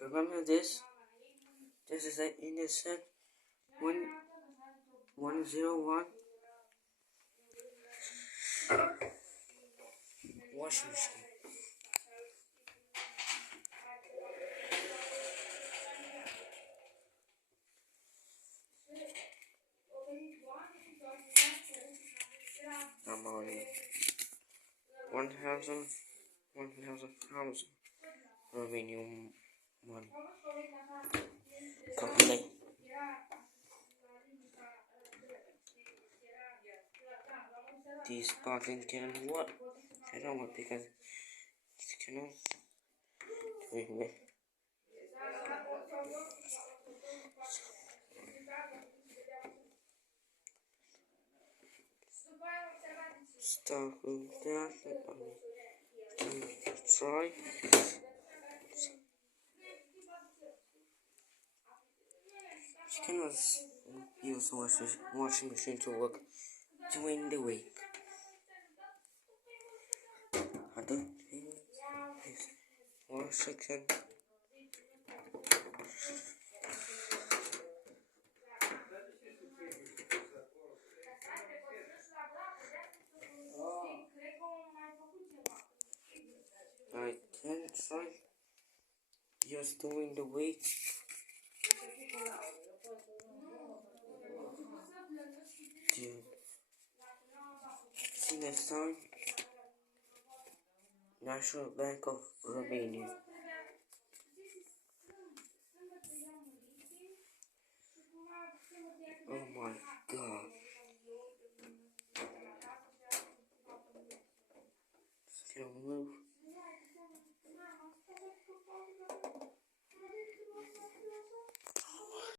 Remember this? This is an Indesit WIN101 Washing Machine. I'm on 1,000 Romanian money. Calculate. This button can what? I don't want because it cannot. Anyway. Start with that. Try. You cannot use washing machine to work during the week. I don't think it's 1 second. I can try just doing the week. See you next time. National Bank of Romania. Oh my god. Can I move?